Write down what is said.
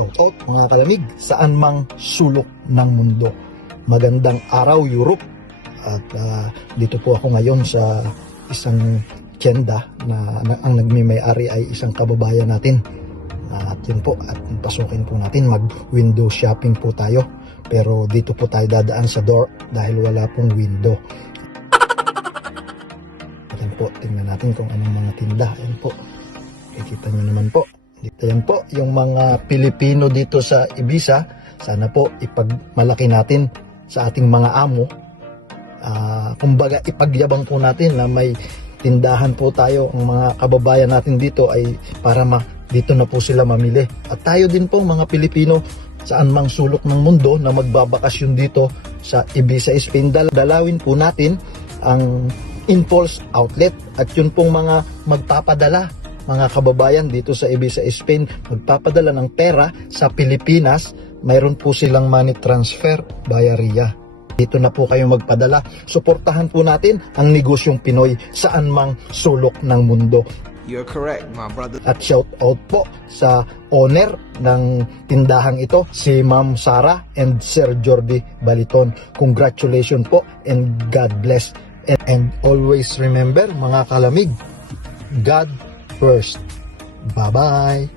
out mga kalamig saan mang sulok ng mundo. Magandang araw Europe at ah, dito po ako ngayon sa isang tienda na, na ang nagmimay-ari ay isang kababayan natin. At yun po, at pasukin po natin, mag-window shopping po tayo. Pero dito po tayo dadaan sa door dahil wala pong window. Ayan po, tingnan natin kung anong mga tinda. Ayan po, kikita nyo naman po. Ayan po, yung mga Pilipino dito sa Ibiza, sana po ipagmalaki natin sa ating mga amo. Ah, kumbaga, ipagyabang po natin na may tindahan po tayo, ang mga kababayan natin dito ay para ma, dito na po sila mamili. At tayo din po mga Pilipino saan mang sulok ng mundo na magbabakasyon dito sa Ibiza, Spain. Dal- Dalawin po natin ang impulse outlet at yun pong mga magpapadala mga kababayan dito sa Ibiza, Spain magpapadala ng pera sa Pilipinas mayroon po silang money transfer via RIA dito na po kayo magpadala suportahan po natin ang negosyong Pinoy saan mang sulok ng mundo You're correct, my brother. at shout out po sa owner ng tindahang ito, si Ma'am Sara and Sir Jordi Baliton. Congratulations po and God bless. And, and always remember mga kalamig, God first. Bye bye.